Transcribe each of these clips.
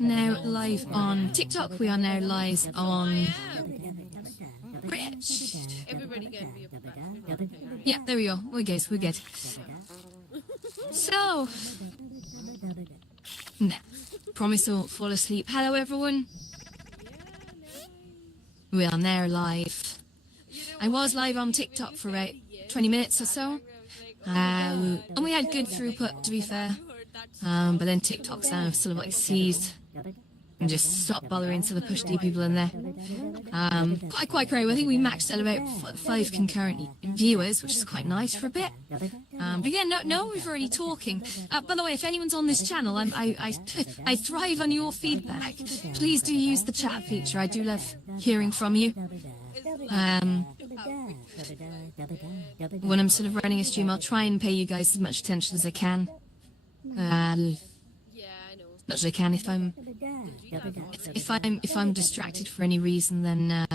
now live on TikTok. We are now live on Twitch. Everybody can be a Yeah, there we go. We're good. We're good. So, nah, promise I won't fall asleep. Hello, everyone. We are now live. I was live on TikTok for about 20 minutes or so. And we had good throughput, to be fair. But then TikTok's now sort of like seized and just stopped bothering to the push D people in there. Quite great. I think we maxed at about 5 concurrent viewers, which is quite nice for a bit. But yeah, no, we're already talking. By the way, if anyone's on this channel, I thrive on your feedback. Please do use the chat feature. I do love hearing from you. When I'm sort of running a stream, I'll try and pay you guys as much attention as I can. Much as I can. If I'm distracted for any reason, then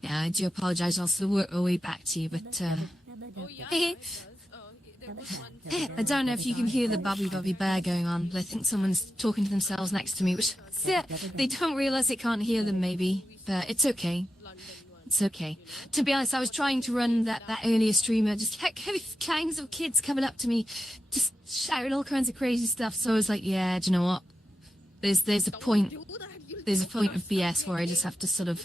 yeah, I do apologise. I'll sort of work my way back to you, but I don't know if you can hear the Bubby Bear going on, but I think someone's talking to themselves next to me, which they don't realise they can't hear them, maybe, but it's okay. It's okay. To be honest, I was trying to run that earlier streamer, just kinds of kids coming up to me, just shouting all kinds of crazy stuff. So I was like, yeah, do you know what? There's a point of BS where I just have to sort of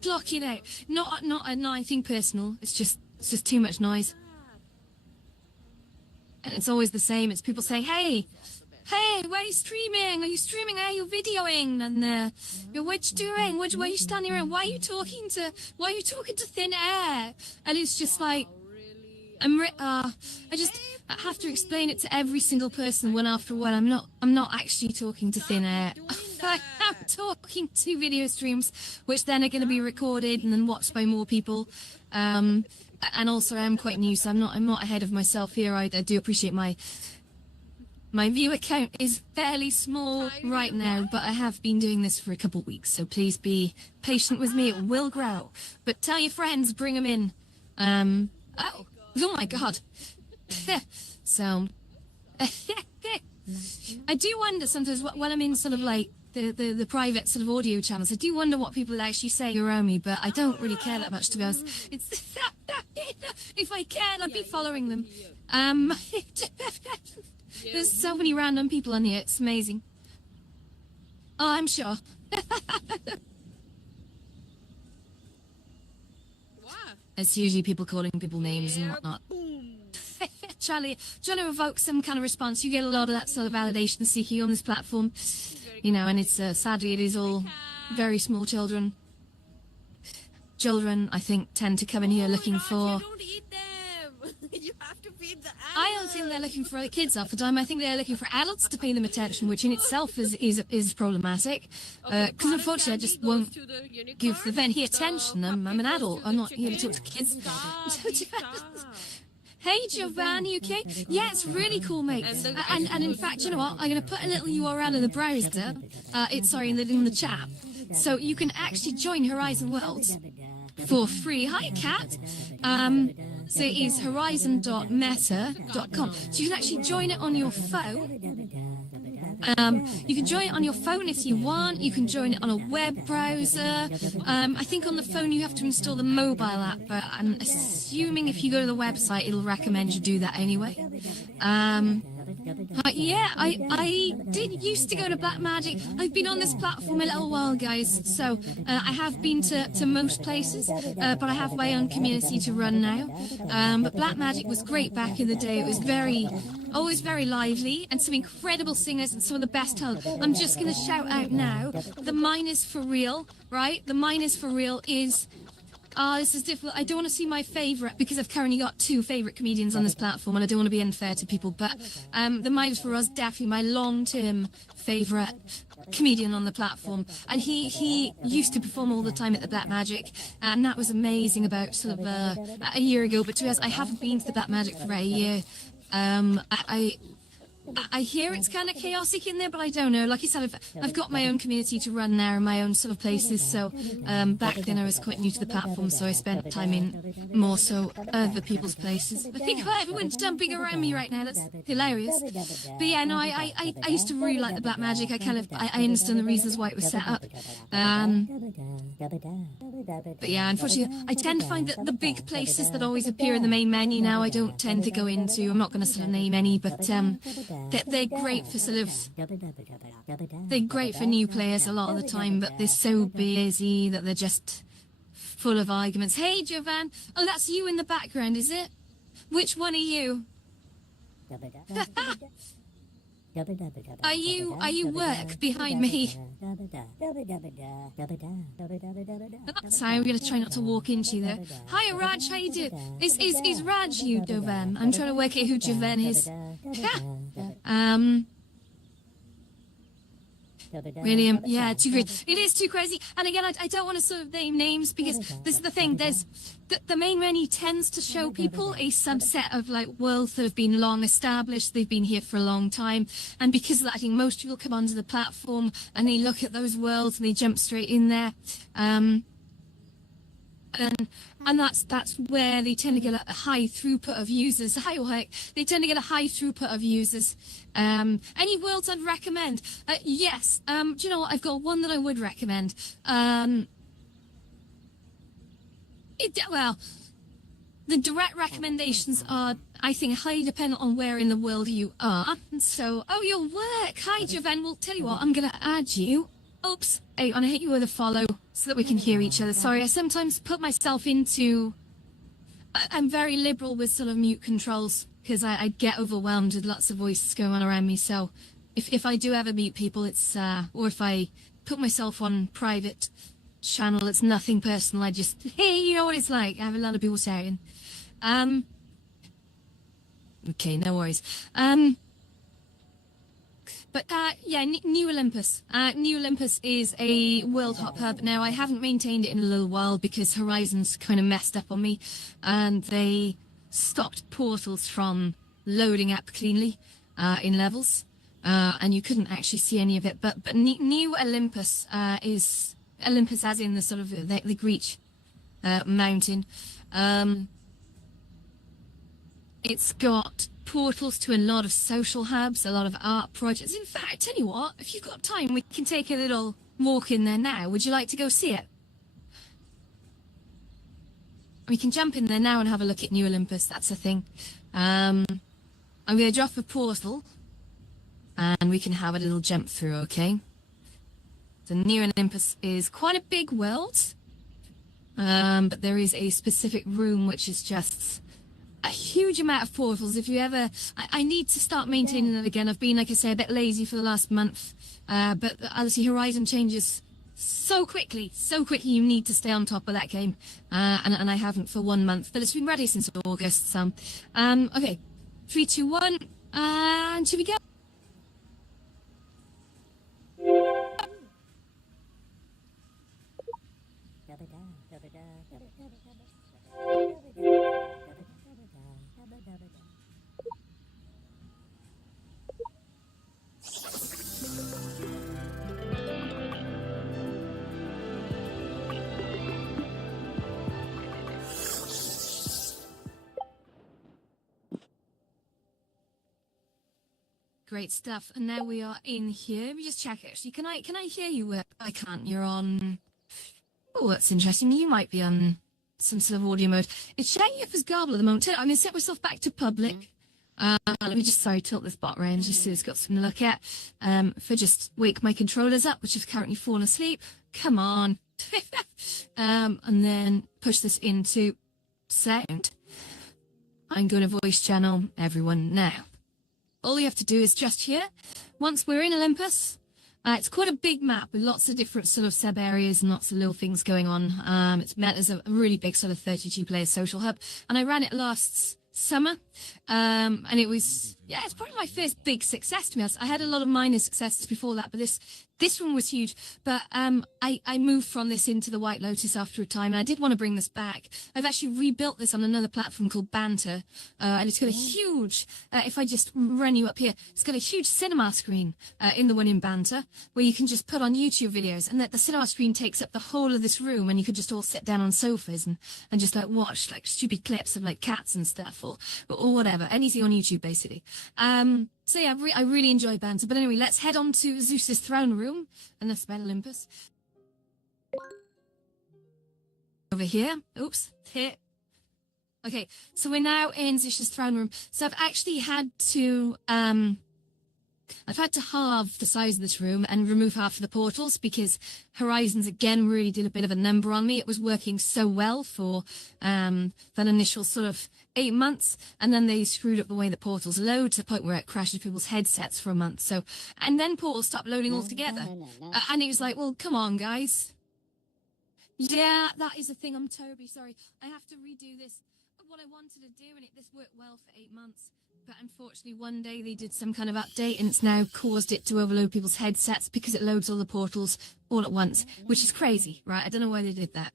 block it out. Not anything personal. It's just too much noise. And it's always the same. It's people saying, hey, where are you streaming? Are you streaming? Are you videoing? And what you doing? Where are you standing around? Why are you talking to thin air? And it's just like, I have to explain it to every single person one after one. I'm not actually talking to thin air. I'm talking to video streams, which then are going to be recorded and then watched by more people. And also I'm quite new, so I'm not ahead of myself here. I do appreciate my viewer count is fairly small right now, but I have been doing this for a couple of weeks, so please be patient with me. It will grow. But tell your friends, bring them in. Oh my god. So, I do wonder sometimes when I'm in sort of like the private sort of audio channels, I do wonder what people actually say around me, but I don't really care that much, to be honest. If I cared, I'd be following them. There's so many random people on here, it's amazing. Oh, I'm sure. It's usually people calling people names and whatnot. Charlie, trying to evoke some kind of response. You get a lot of that sort of validation seeking on this platform. You know, and it's sadly it is all very small children. Children, I think, tend to come in here looking for... Don't eat them. You have to feed the animals. I don't think they're looking for the kids half the time. I think they're looking for adults to pay them attention, which in itself is problematic. Because unfortunately, I just won't give them any attention. I'm an adult. I'm not here to talk to kids. Hey Giovanni, okay? Yeah, it's really cool, mate. And in fact, you know what? I'm going to put a little URL in the browser. In the chat. So you can actually join Horizon Worlds for free. Hi, Kat. So it is horizon.meta.com. So you can actually join it on your phone. You can join it on your phone if you want. You can join it on a web browser. I think on the phone you have to install the mobile app, but I'm assuming if you go to the website, it'll recommend you do that anyway. Yeah, I did used to go to Black Magic. I've been on this platform a little while, guys, so I have been to most places, but I have my own community to run now. But Black Magic was great back in the day. It was always very lively, and some incredible singers and some of the best talent. I'm just going to shout out now, the Mine is for real, right? The Mine is for real is... this is difficult. I don't want to see my favourite, because I've currently got 2 favourite comedians on this platform, and I don't want to be unfair to people, but the Mine is for us, definitely my long-term favourite comedian on the platform, and he used to perform all the time at the Black Magic, and that was amazing about sort of a year ago. But to be honest, I haven't been to the Black Magic for about a year. I hear it's kind of chaotic in there, but I don't know. Like you said, I've got my own community to run there and my own sort of places. So back then I was quite new to the platform, so I spent time in more so other people's places. I think everyone's jumping around me right now. That's hilarious. But yeah, no, I used to really like the black magic. I understand the reasons why it was set up. But yeah, unfortunately, I tend to find that the big places that always appear in the main menu now, I don't tend to go into. I'm not going to sort of name any, but they're great for they're great for new players a lot of the time, but they're so busy that they're just full of arguments. Hey, Jovan. Oh, that's you in the background, is it? Which one are you? Are you work behind me? Sorry, I'm gonna try not to walk into you there. Hi, Raj, how you doing? Is Raj you, Jovan? I'm trying to work out who Jovan is. William, yeah, too crazy. It is too crazy. And again, I don't want to sort of name names because this is the thing. There's the main menu tends to show people a subset of like worlds that have been long established. They've been here for a long time, and because of that, I think most people come onto the platform and they look at those worlds and they jump straight in there. And that's where they tend to get a high throughput of users. They tend to get a high throughput of users. Any worlds I'd recommend? Yes. Do you know what? I've got one that I would recommend. Well, the direct recommendations are, I think, highly dependent on where in the world you are. So, your work. Hi, Jovan. Well, tell you what, I'm going to add you. Oops. Hey, I'm going to hit you with a follow so that we can hear each other. Sorry, I sometimes put myself into... I'm very liberal with sort of mute controls because I get overwhelmed with lots of voices going on around me. So if I do ever mute people, it's... or if I put myself on private channel, it's nothing personal. I just... Hey, you know what it's like. I have a lot of people saying. Okay, no worries. But yeah, New Olympus. New Olympus is a world hop hub. Now, I haven't maintained it in a little while because Horizon's kind of messed up on me, and they stopped portals from loading up cleanly in levels, and you couldn't actually see any of it. But New Olympus is Olympus, as in the sort of the Greek mountain. It's got portals to a lot of social hubs, a lot of art projects. In fact, I tell you what, if you've got time, we can take a little walk in there now. Would you like to go see it? We can jump in there now and have a look at New Olympus. That's the thing. I'm going to drop a portal and we can have a little jump through, okay? So New Olympus is quite a big world, but there is a specific room which is just... a huge amount of portals. If you ever... I need to start maintaining them again. I've been, like I say, a bit lazy for the last month. But obviously Horizon changes so quickly. So quickly you need to stay on top of that game. And I haven't for 1 month. But it's been ready since August. So, okay. 3, 2, 1. And here we go. Great stuff. And now we are in here. Let me just check actually. Can I hear you? I can't. You're on... Oh, that's interesting. You might be on some sort of audio mode. It's showing up as garble at the moment. I'm going to set myself back to public. Let me just, tilt this bot around just so it's got something to look at. If I just wake my controllers up, which have currently fallen asleep. Come on. And then push this into sound. I'm going to voice channel everyone now. All you have to do is just here. Once we're in Olympus, it's quite a big map with lots of different sort of sub areas and lots of little things going on. It's meant as a really big sort of 32 player social hub. And I ran it last summer. And it was Yeah, it's probably my first big success, to be honest. I had a lot of minor successes before that, but this one was huge. But I moved from this into the White Lotus after a time, and I did want to bring this back. I've actually rebuilt this on another platform called Banter, and it's got a huge, if I just run you up here, it's got a huge cinema screen in the one in Banter, where you can just put on YouTube videos, and that the cinema screen takes up the whole of this room, and you could just all sit down on sofas and just like watch like stupid clips of like cats and stuff or whatever, anything on YouTube basically. So yeah, I really enjoy Banter. But anyway, let's head on to Zeus's throne room, and that's about Olympus. Over here. Oops. Here. Okay, so we're now in Zeus's throne room. So I've actually had to halve the size of this room and remove half of the portals because Horizons again really did a bit of a number on me. It was working so well for that initial sort of 8 months, and then they screwed up the way the portals load to the point where it crashes people's headsets for a month. So, and then portals stopped loading altogether, and it was like, well, come on, guys. Yeah, that is the thing. I'm terribly sorry. I have to redo this. What I wanted to do, and this worked well for 8 months. But unfortunately, one day they did some kind of update, and it's now caused it to overload people's headsets because it loads all the portals all at once, which is crazy, right? I don't know why they did that.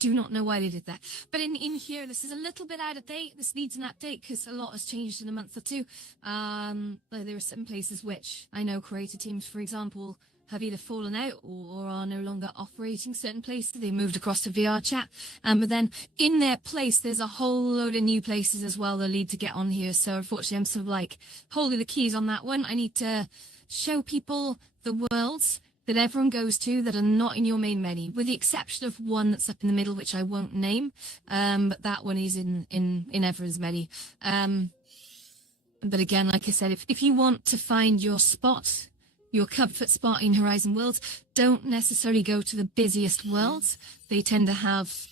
Do not know why they did that. But in here, this is a little bit out of date. This needs an update because a lot has changed in a month or two. There are some places which I know creator teams, for example, have either fallen out or are no longer operating certain places. They moved across to VR chat. But then in their place, there's a whole load of new places as well that need to get on here. So unfortunately, I'm sort of like holding the keys on that one. I need to show people the worlds that everyone goes to that are not in your main menu, with the exception of one that's up in the middle, which I won't name. But that one is in everyone's menu. But again, like I said, if you want to find your spot, your comfort spot in Horizon Worlds, don't necessarily go to the busiest worlds. They tend to have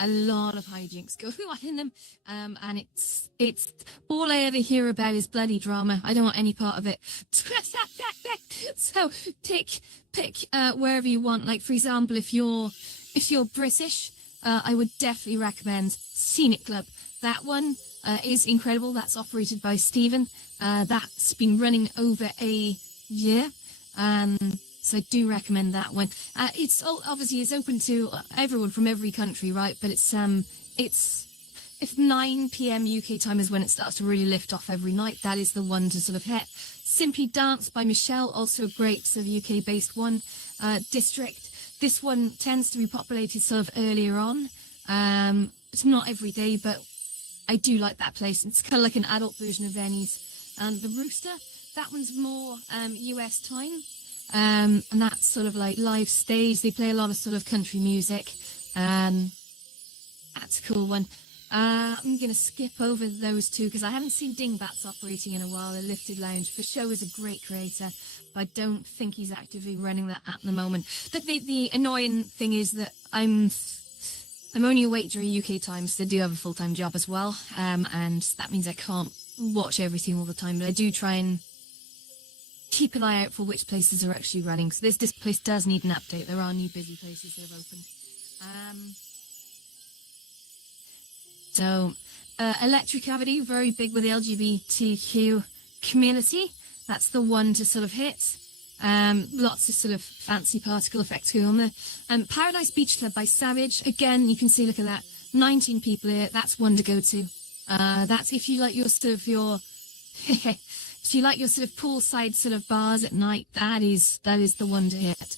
a lot of hijinks go on in them, and it's all I ever hear about is bloody drama. I don't want any part of it. So pick wherever you want. Like for example, if you're British, I would definitely recommend Scenic Club. That one is incredible. That's operated by Stephen. That's been running over a year. So I do recommend that one. It's obviously it's open to everyone from every country, right? But it's if 9 p.m. UK time is when it starts to really lift off every night. That is the one to sort of hit. Simply Dance by Michelle, also a great sort of UK based one. District. This one tends to be populated sort of earlier on. It's not every day, but I do like that place. It's kind of like an adult version of Venice. And the Rooster, that one's more US time. And that's sort of like live stage. They play a lot of sort of country music. That's a cool one. I'm going to skip over those two because I haven't seen Dingbats operating in a while. The Lifted Lounge for show is a great creator, but I don't think he's actively running that at the moment. But the annoying thing is that I'm only awake during UK time, so I do have a full-time job as well. And that means I can't watch everything all the time, but I do try and keep an eye out for which places are actually running. So this place does need an update. There are new busy places that have opened. So Electric Cavity, very big with the LGBTQ community. That's the one to sort of hit. Lots of sort of fancy particle effects going on there. Paradise Beach Club by Savage. Again, you can see, look at that. 19 people here. That's one to go to. That's if you like your sort of if you like your sort of poolside sort of bars at night, that is the one to hit.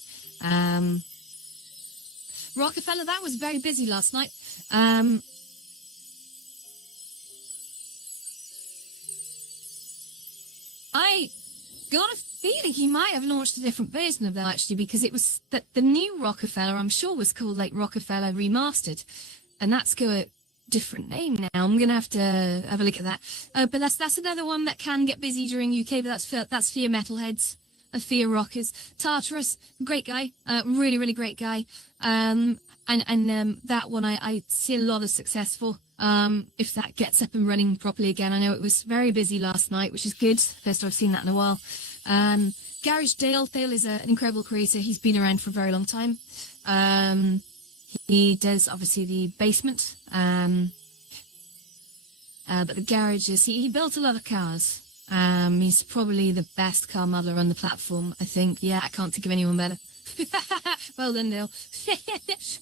Rockefeller, that was very busy last night. I got a feeling he might have launched a different version of that actually, because it was that the new Rockefeller, I'm sure, was called like Rockefeller Remastered, and that's got a different name now. I'm gonna have to have a look at that. But that's another one that can get busy during UK, but that's for your metalheads, for your rockers. Tartarus, great guy, really really great guy. And that one I see a lot of success for. If that gets up and running properly again. I know it was very busy last night, which is good. First time I've seen that in a while. Garage Dale is an incredible creator. He's been around for a very long time. He does obviously the basement, but the garages, he built a lot of cars. He's probably the best car modeler on the platform, I think. Yeah, I can't think of anyone better. Well done, Neil.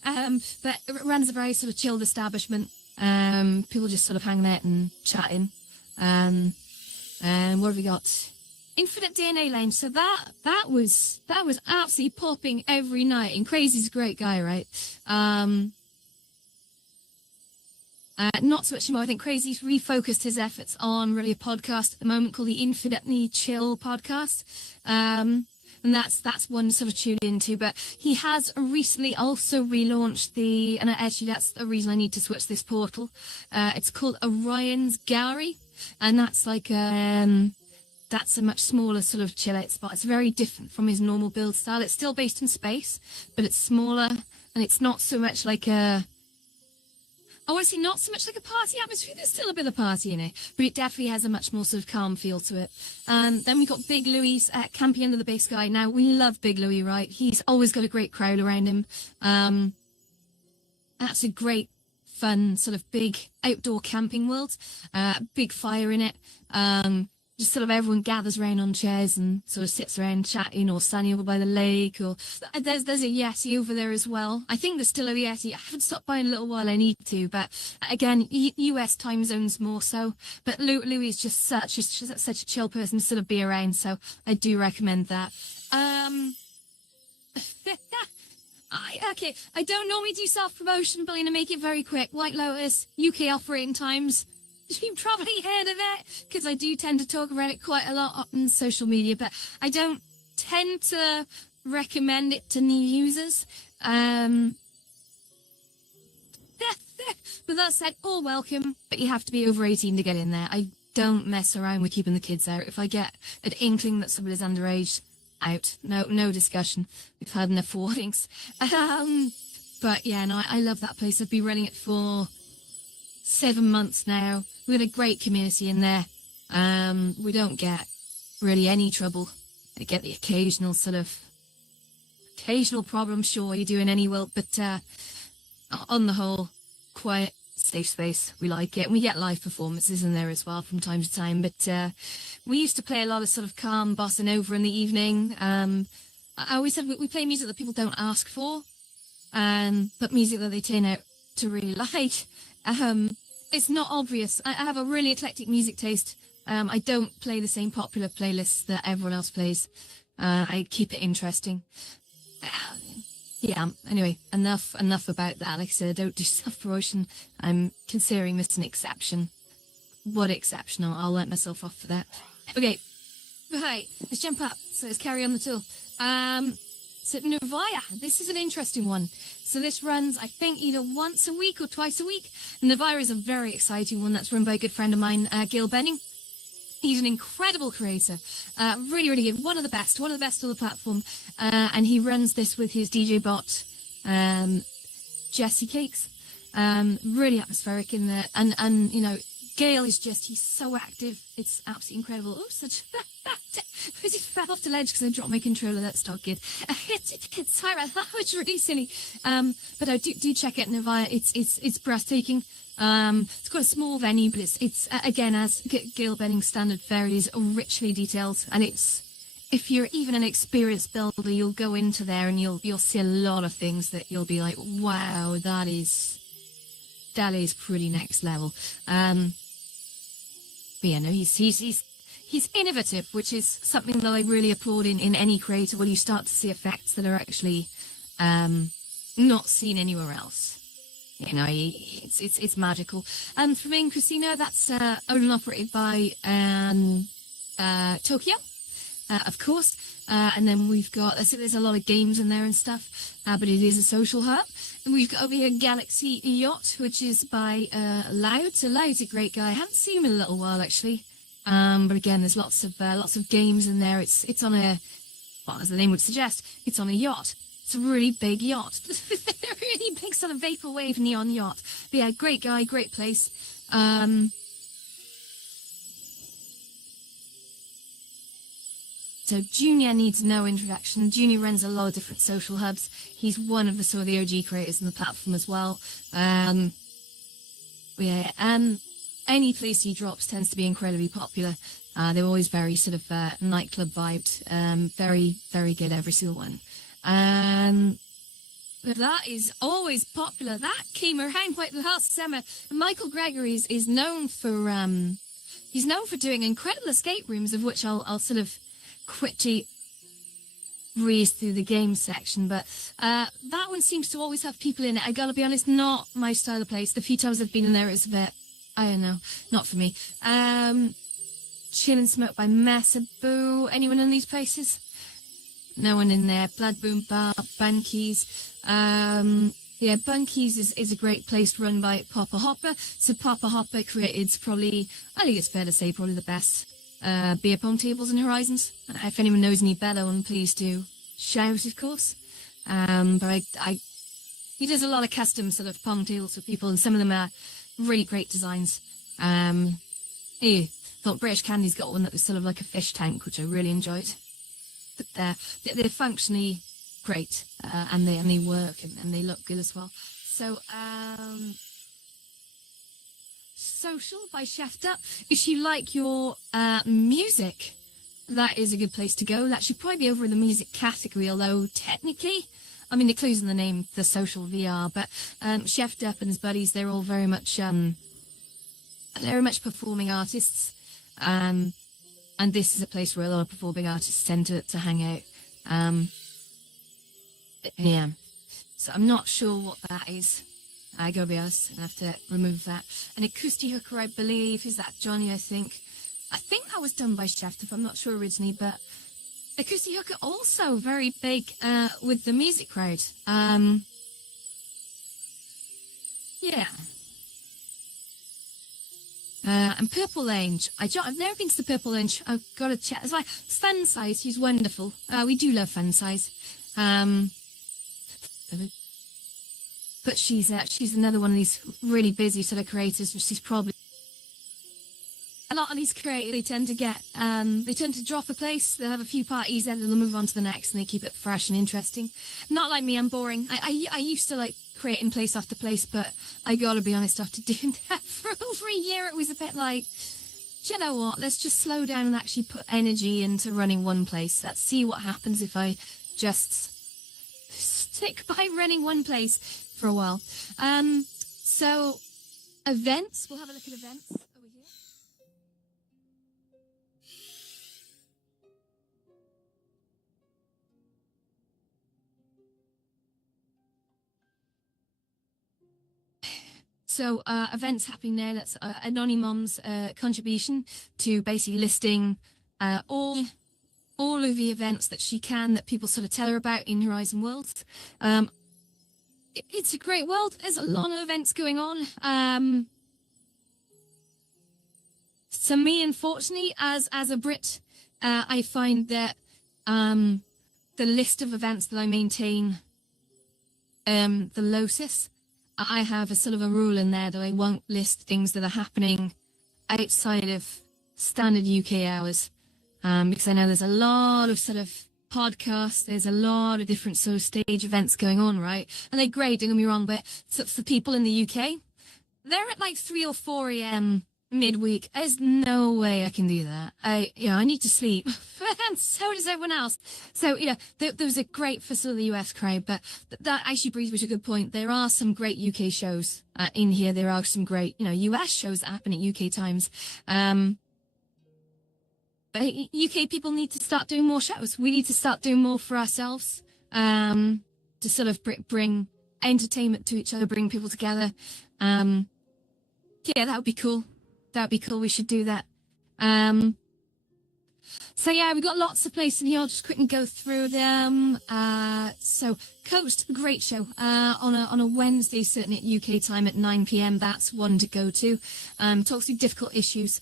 But it runs a very sort of chilled establishment. People just sort of hanging out and chatting. And what have we got? Infinite DNA Lounge. So that was absolutely popping every night. And Crazy's a great guy, right? Not so much anymore. I think Crazy's refocused his efforts on really a podcast at the moment called the Infinitely Chill Podcast. And that's one to sort of tune into. But he has recently also relaunched and actually that's the reason I need to switch this portal. It's called Orion's Gallery. And that's like, that's a much smaller sort of chill out spot. It's very different from his normal build style. It's still based in space, but it's smaller and it's not so much like I want to say not so much like a party atmosphere. There's still a bit of party in it, but it definitely has a much more sort of calm feel to it. Then we got Big Louis at Campy Under the Big Sky. Now, we love Big Louis, right? He's always got a great crowd around him. That's a great, fun, sort of big outdoor camping world. Big fire in it. Just sort of everyone gathers around on chairs and sort of sits around chatting or standing over by the lake. Or there's a Yeti over there as well. I think there's still a Yeti. I haven't stopped by in a little while. I need to, but again, US time zones more so. But Louis is just such a chill person to sort of be around. So I do recommend that. Okay, I don't normally do self-promotion, but I'm going to make it very quick. White Lotus, UK operating times. You've probably heard of it, because I do tend to talk about it quite a lot on social media, but I don't tend to recommend it to new users. But that said, all welcome, but you have to be over 18 to get in there. I don't mess around with keeping the kids out. If I get an inkling that somebody's underage, out. No discussion. We've had enough warnings. But yeah, no, I love that place. I've been running it for 7 months now. We've got a great community in there. We don't get really any trouble. I get the occasional problem, sure, you're doing any work, but on the whole, quiet, safe space. We like it. And we get live performances in there as well from time to time. But we used to play a lot of sort of calm bossa nova in the evening. I always said we play music that people don't ask for, but music that they turn out to really like. It's not obvious. I have a really eclectic music taste. I don't play the same popular playlists that everyone else plays. I keep it interesting. Yeah, anyway, enough about that. Like I said, I don't do self-promotion. I'm considering this an exception. What exception? I'll let myself off for that. Okay, right, let's jump up. So let's carry on the tour. So Nirvaya, this is an interesting one. So this runs, I think, either once a week or twice a week. Nirvaya is a very exciting one that's run by a good friend of mine, Gil Benning. He's an incredible creator, really, really good. One of the best on the platform. And he runs this with his DJ bot, Jesse Cakes. Really atmospheric in there. And you know, Gail is he's so active. It's absolutely incredible. Oh, I just fell off the ledge because I dropped my controller. That's not good. It's sorry, that was really silly. But I do check it, Nirvaya. It's breathtaking. It's got a small venue, but it's again, as Gail Benning's standard fare, it is richly detailed, and if you're even an experienced builder, you'll go into there and you'll see a lot of things that you'll be like, wow, that is pretty next level. But yeah, no, he's innovative, which is something that I really applaud in any creator, when you start to see effects that are actually not seen anywhere else. You know, it's magical. For me and Christina, that's owned and operated by Tokyo, of course. And then we've got, there's a lot of games in there and stuff, but it is a social hub. And we've got over here Galaxy Yacht, which is by Loud. So Loud's a great guy. I haven't seen him in a little while, actually. But again, there's lots of games in there. It's on well, as the name would suggest, it's on a yacht. It's a really big yacht. A really big sort of vaporwave neon yacht. But yeah, great guy, great place. So Junior needs no introduction. Junior runs a lot of different social hubs. He's one of the sort of the OG creators on the platform as well. Yeah, any place he drops tends to be incredibly popular. They're always very sort of nightclub vibed. Very, very good, every single one. But that is always popular. That came around quite last summer. Michael Gregory is known for he's known for doing incredible escape rooms, of which I'll sort of quickly breeze through the game section. But that one seems to always have people in it. I gotta be honest, not my style of place. The few times I've been in there, it's a bit, I don't know, not for me. Chill and Smoke by Mesa Boo. Anyone in these places? No one in there. Blood Boom Bar, Bunkies. Yeah, Bunkies is a great place run by Papa Hopper. So Papa Hopper created probably, I think it's fair to say, probably the best beer pong tables in Horizons. If anyone knows any better one, please do shout, of course. But he does a lot of custom sort of pong tables for people, and some of them are really great designs. Yeah, thought British Candy's got one that was sort of like a fish tank, which I really enjoyed. But they're functionally great, and they work and they look good as well. So Social by Chef Up. If you like your music, that is a good place to go. That should probably be over in the music category, although technically, I mean, the clue's in the name, the Social VR. But Chef Up and his buddies, they're all very much performing artists. And this is a place where a lot of performing artists tend to hang out. Yeah. So I'm not sure what that is. I gotta be honest, I have to remove that. An acoustic hooker, I believe, is that Johnny, I think. I think that was done by Chef, if I'm not sure originally, but acoustic hooker also very big with the music crowd. Yeah. And Purple Lounge. I've never been to the Purple Lounge. I've got to check. It's like Fun Size. She's wonderful. We do love Fun Size. But she's another one of these really busy sort of creators. She's probably a lot of these creators. They tend to drop a place. They'll have a few parties, then they'll move on to the next, and they keep it fresh and interesting. Not like me. I'm boring. I used to like creating place after place, but I gotta be honest, after doing that for over a year, it was a bit like, do you know what, let's just slow down and actually put energy into running one place. Let's see what happens if I just stick by running one place for a while. So events, we'll have a look at events over here. So events happening there, that's Anonymom's contribution to basically listing all of the events that she can, that people sort of tell her about in Horizon Worlds. It's a great world. There's a lot of events going on. So me, unfortunately, as a Brit, I find that the list of events that I maintain, the Lotus, I have a sort of a rule in there that I won't list things that are happening outside of standard UK hours, because I know there's a lot of sort of podcasts, there's a lot of different sort of stage events going on, right? And they're great, don't get me wrong, but for people in the UK, they're at like 3 or 4 a.m. midweek. There's no way I can do that. I need to sleep. And so does everyone else. So, there was a great for sort of the US crowd, but that actually brings me to a good point. There are some great UK shows in here. There are some great, US shows that happen at UK times. But UK people need to start doing more shows. We need to start doing more for ourselves, to sort of bring entertainment to each other, bring people together. Yeah, that would be cool. That'd be cool. We should do that. So yeah, we've got lots of places in here. I'll just quickly go through them. So Coast, great show. On a Wednesday, certainly at UK time at 9 p.m. That's one to go to. Talks through difficult issues.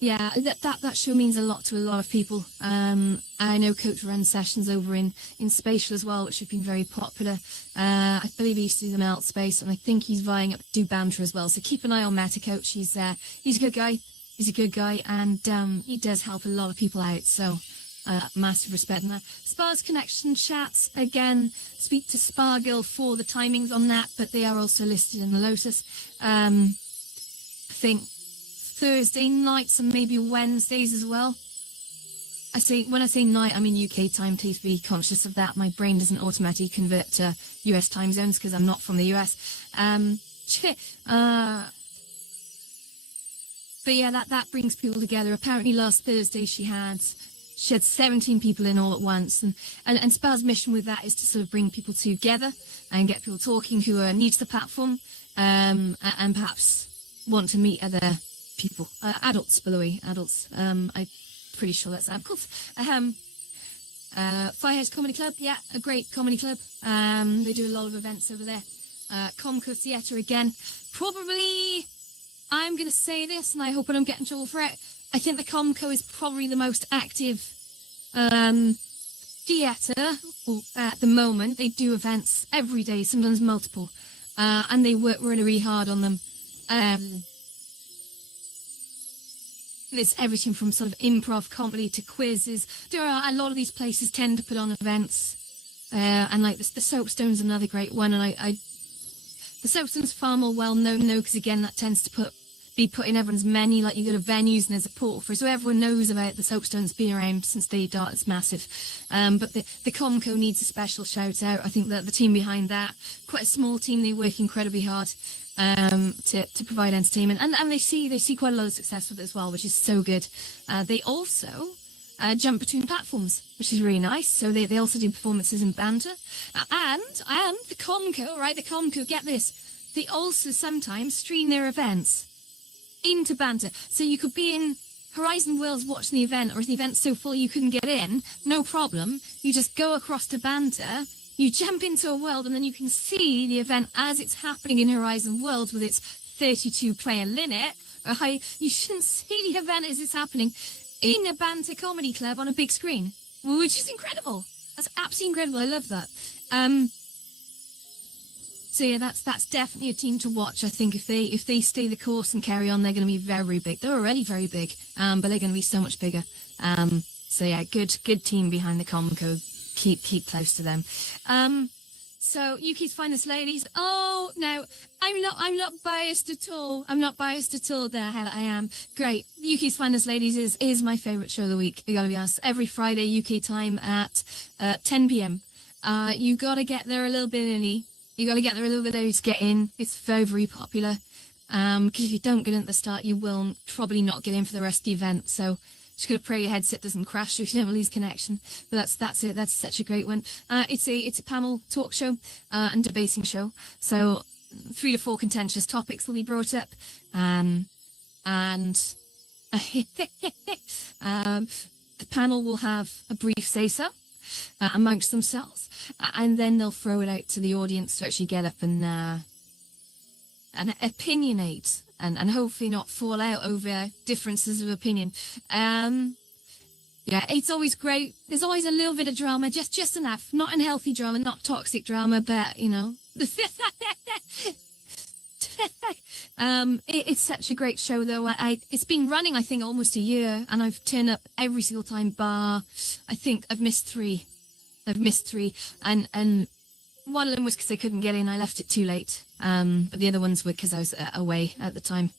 Yeah, that show means a lot to a lot of people. I know Coach runs sessions over in Spatial as well, which have been very popular. I believe he used to do them out Space, and I think he's vying up to do Banter as well. So keep an eye on Meta Coach. He's a good guy. He's a good guy, and he does help a lot of people out. So massive respect on that. Spar's Connection chats, again, speak to Spargirl for the timings on that, but they are also listed in the Lotus. I think Thursday nights and maybe Wednesdays as well. When I say night, I mean UK time. Please be conscious of that. My brain doesn't automatically convert to US time zones because I'm not from the US. But yeah, that brings people together. Apparently last Thursday she had 17 people in all at once. And SPA's mission with that is to sort of bring people together and get people talking who are new to the platform, and perhaps want to meet other people, adults, by the way, adults. I'm pretty sure that's cool. Firehouse Comedy Club, yeah, a great comedy club. They do a lot of events over there. Comco Theatre again. Probably, I'm going to say this, and I hope I don't get in trouble for it. I think the Comco is probably the most active theatre at the moment. They do events every day, sometimes multiple, and they work really, really hard on them. There's everything from sort of improv comedy to quizzes. There are a lot of these places tend to put on events, and like the Soapstone's another great one. And the Soapstone's far more well known though, because again that tends to be put in everyone's menu. Like you go to venues and there's a portal for it, so everyone knows about the Soapstone's been around since they started. It's massive. But the Comco needs a special shout out. I think that the team behind that, quite a small team, they work incredibly hard to provide entertainment, and they see quite a lot of success with it as well, which is so good. They also jump between platforms, which is really nice. So they also do performances in banter, and the Comco, right? The Comco, get this, they also sometimes stream their events into banter. So you could be in Horizon Worlds watching the event, or if the event's so full you couldn't get in, no problem. You just go across to banter. You jump into a world and then you can see the event as it's happening in Horizon Worlds with its 32-player limit. You shouldn't see the event as it's happening in a banter comedy club on a big screen, which is incredible. That's absolutely incredible. I love that. So yeah, that's definitely a team to watch. I think if they stay the course and carry on, they're going to be very, very big. They're already very big, but they're going to be so much bigger. So yeah, good team behind the Comco. Keep close to them. So Yuki's Finest Ladies. Oh no, I'm not biased at all. I'm not biased at all. There, hell, I am. Great. Yuki's Finest Ladies is my favourite show of the week. You gotta be honest. Every Friday UK time at 10 p.m. You gotta get there a little bit early. You gotta get there a little bit early to get in. It's very, very popular. Because if you don't get in at the start, you will probably not get in for the rest of the event. So just gotta pray your headset doesn't crash so you don't lose connection. But that's it. That's such a great one. It's a panel talk show and debating show. So 3 to 4 contentious topics will be brought up, and the panel will have a brief say-so amongst themselves, and then they'll throw it out to the audience to actually get up and opinionate. And hopefully not fall out over differences of opinion. Yeah, it's always great. There's always a little bit of drama, just enough. Not unhealthy drama, not toxic drama, but, you know. It's such a great show, though. It's been running, I think, almost a year, and I've turned up every single time, bar, I think I've missed 3. And one of them was because I couldn't get in. I left it too late. But the other ones were because I was away at the time.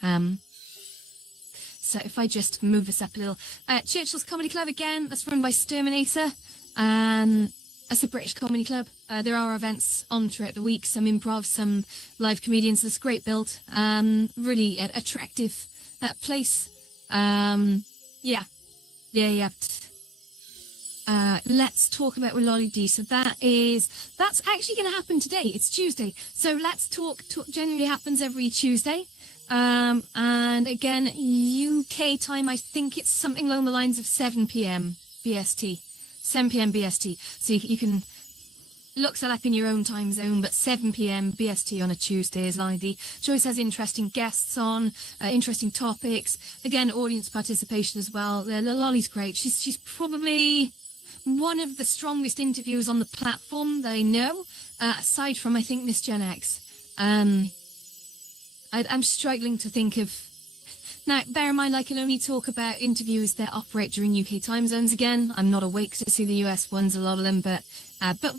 So if I just move this up a little. Churchill's Comedy Club, again, that's run by Sturminator. That's a British comedy club. There are events on throughout the week, some improv, some live comedians. It's a great build. Really attractive place. Yeah. Let's talk about with Lolly D. So that's actually going to happen today. It's Tuesday. So Let's Talk generally happens every Tuesday. And again, UK time, I think it's something along the lines of 7 p.m. BST. 7 p.m. BST. So you can look that up in your own time zone, but 7 p.m. BST on a Tuesday is Lolly D. Joyce has interesting guests on, interesting topics. Again, audience participation as well. Lolly's great. She's probably one of the strongest interviewers on the platform that I know, aside from, I think, Miss Gen X. I'm struggling to think of... Now, bear in mind, I can only talk about interviews that operate during UK time zones again. I'm not awake to see the US ones, a lot of them, but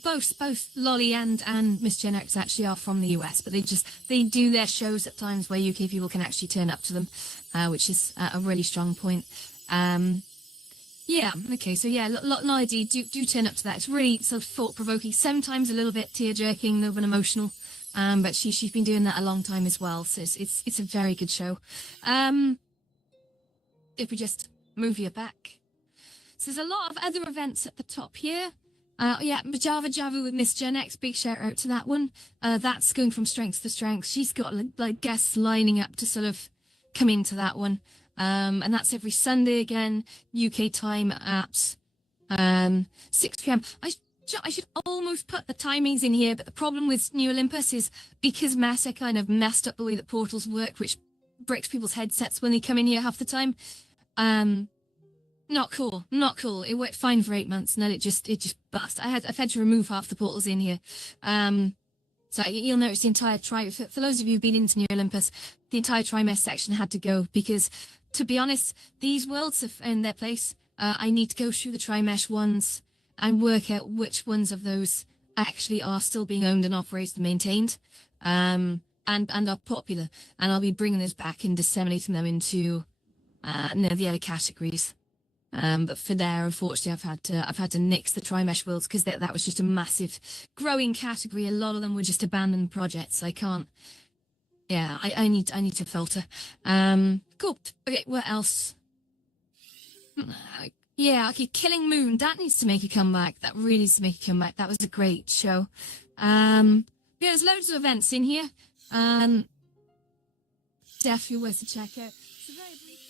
both Lolly and Miss Gen X actually are from the US, but they do their shows at times where UK people can actually turn up to them, which is a really strong point. Yeah, okay, so yeah, Lolly do turn up to that. It's really sort of thought-provoking, sometimes a little bit tear-jerking, a little bit emotional. But she's been doing that a long time as well, so it's a very good show. If we just move you back, so there's a lot of other events at the top here. Yeah, Java with Miss Gen X, big shout out to that one. That's going from strength to strength. She's got like guests lining up to sort of come into that one, and that's every Sunday again, UK time at 6 p.m. I should almost put the timings in here, but the problem with New Olympus is because Massa kind of messed up the way that portals work, which breaks people's headsets when they come in here half the time. Not cool. It worked fine for 8 months, and then it just bust. I've had to remove half the portals in here. So you'll notice the entire for those of you who've been into New Olympus, the entire trimester section had to go because, to be honest, these worlds have earned their place. I need to go through the trimesh ones and work out which ones of those actually are still being owned and operated and maintained, and are popular. And I'll be bringing this back and disseminating them into the other categories. But for there, unfortunately, I've had to nix the trimesh worlds because that was just a massive growing category. A lot of them were just abandoned projects. I can't. Yeah, I need to filter. Cool. Okay, what else? Yeah, okay, Killing Moon, that needs to make a comeback. That really needs to make a comeback. That was a great show. Yeah, there's loads of events in here. Definitely worth a check out. So very briefly,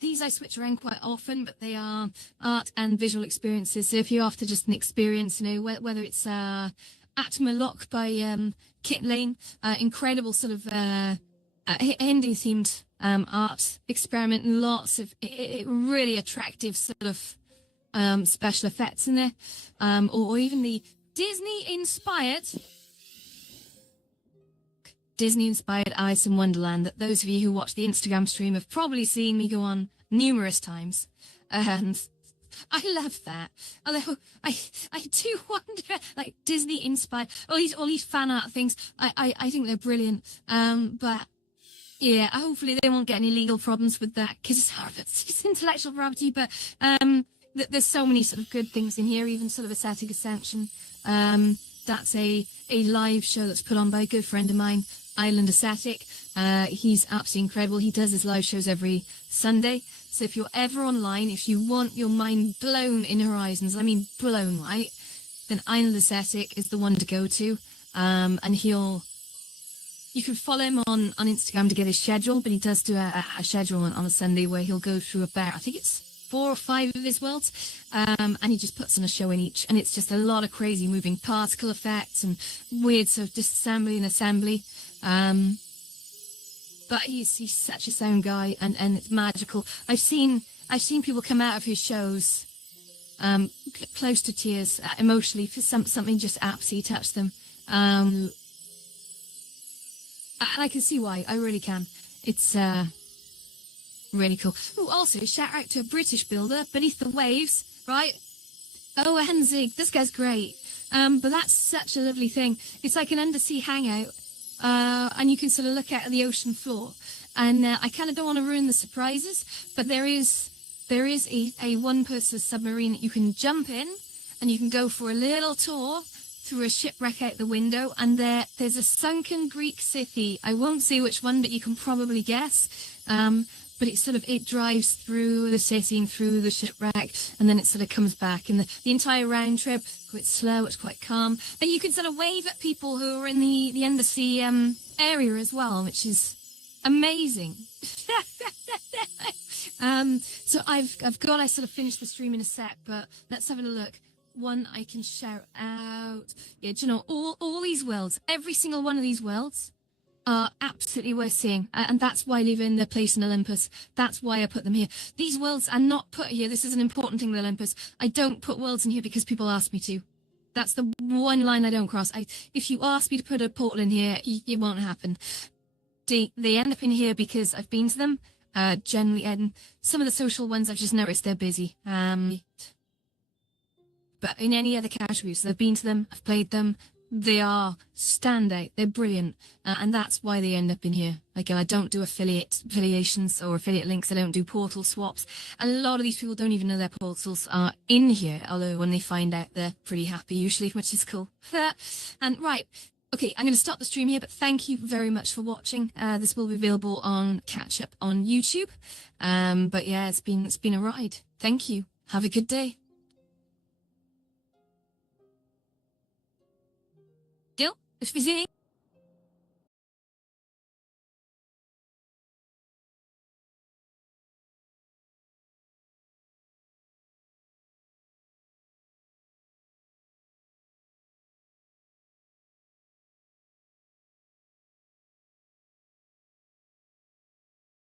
these I switch around quite often, but they are art and visual experiences. So if you're after just an experience, whether it's Atma Lock by Kit Lane, incredible sort of Hindu-themed art experiment, and lots of really attractive sort of special effects in there, or even the Disney-inspired Alice in Wonderland that those of you who watch the Instagram stream have probably seen me go on numerous times. And I love that. Although I do wonder, like Disney-inspired, all these fan art things, I think they're brilliant. But yeah, hopefully they won't get any legal problems with that because it's hard. It's intellectual property, but there's so many sort of good things in here, even sort of Aesthetic Ascension. That's a live show that's put on by a good friend of mine, Island Aesthetic. He's absolutely incredible. He does his live shows every Sunday. So if you're ever online, if you want your mind blown in horizons, I mean blown, right? Then Island Aesthetic is the one to go to. And you can follow him on Instagram to get his schedule, but he does do a schedule on a Sunday where he'll go through about, I think it's 4 or 5 of his worlds, and he just puts on a show in each, and it's just a lot of crazy moving particle effects and weird sort of disassembly and assembly. But he's such a sound guy, and it's magical. I've seen people come out of his shows close to tears emotionally for something just absolutely touched them. And I can see why. I really can. It's really cool. Oh, also shout out to a British builder, Beneath the Waves, right? Oh, Henzig, this guy's great. But that's such a lovely thing. It's like an undersea hangout, and you can sort of look out at the ocean floor. And I kind of don't want to ruin the surprises, but there is a one-person submarine that you can jump in, and you can go for a little tour through a shipwreck out the window, and there's a sunken Greek city. I won't say which one, but you can probably guess. But it drives through the city and through the shipwreck, and then it sort of comes back. And the entire round trip, quite slow, it's quite calm. And you can sort of wave at people who are in the embassy area as well, which is amazing. So I've got to sort of finish the stream in a sec, but let's have a look. One I can shout out. Yeah, do you know, all these worlds, every single one of these worlds are absolutely worth seeing, and that's why I leave in their place in Olympus. That's why I put them here. These worlds are not put here. This is an important thing with Olympus. I don't put worlds in here because people ask me to. That's the one line I don't cross. If you ask me to put a portal in here, it won't happen. They end up in here because I've been to them. Generally, and some of the social ones I've just noticed they're busy. But in any other categories, I've been to them, I've played them. They are standout. They're brilliant, and that's why they end up in here. Like, I don't do affiliations or affiliate links. I don't do portal swaps. A lot of these people don't even know their portals are in here. Although when they find out, they're pretty happy usually, which is cool. And right, okay, I'm going to stop the stream here. But thank you very much for watching. This will be available on catch up on YouTube. But yeah, it's been a ride. Thank you. Have a good day. Still, it's busy.